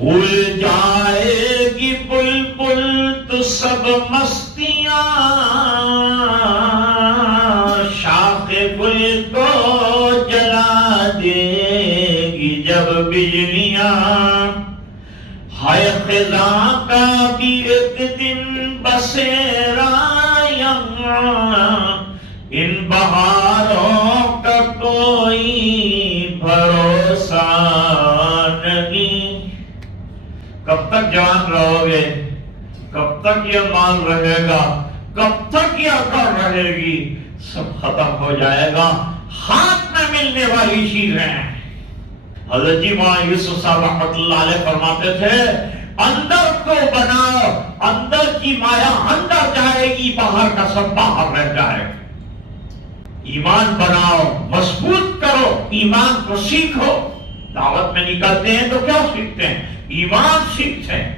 بھول جائے گی بلبل تو سب مستیاں، شاخ گل کو جلا دے گی جب بجلیاں، ہائے خزاں کا بھی ایک دن بسیرا، ان بہاروں کا کوئی بھروسہ نہیں۔ کب تک جوان رہو گے؟ کب تک یہ مال رہے گا؟ کب تک یہ عقل رہے گی؟ سب ختم ہو جائے گا۔ ہاتھ میں ملنے والی چیزیں، حضرت جی مولانا یوسف صاحب رحمۃ اللہ علیہ فرماتے تھے اندر کو بناؤ، اندر کی مایا اندر جائے گی، باہر کا سب باہر رہ جائے گا۔ ایمان بناؤ، مضبوط کرو، ایمان کو سیکھو۔ دعوت میں نکلتے ہیں تو کیا سیکھتے ہیں؟ ایمان سیکھتے ہیں۔